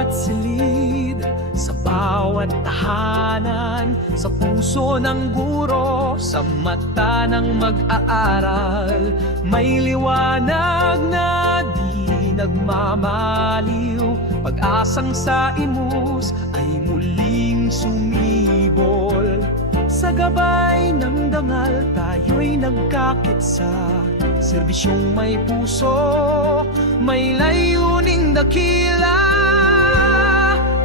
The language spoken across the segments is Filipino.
bawat silid, sa bawat tahanan, sa puso ng guro, sa mata ng mag-aaral, may liwanag na di nagmamaliw. Pag-asang sa imus ay muling sumibol. Sa gabay ng dangal tayo'y nagkakitsa, serbisyong may puso, may layuning dakila.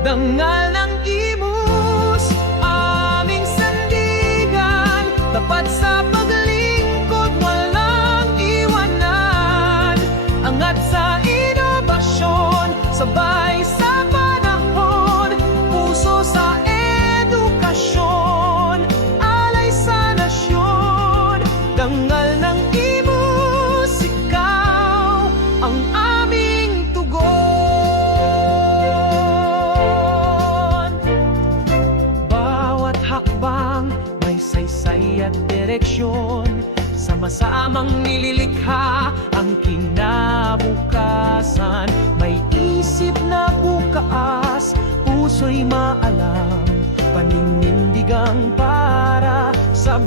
Dangal ng imus, aming sandigan, tapat sa paglingkod, walang iwanan. Angat sa inobasyon, sabay sa panahon, puso sa edukasyon, alay sa nasyon. Dangal ng imus, ikaw ang aming tugon. Bawat hakbang may saysay at direksyon, sama-samang nililikha ang kinabukasan. May isip na bukas, puso'y maalam, paninindigang para sa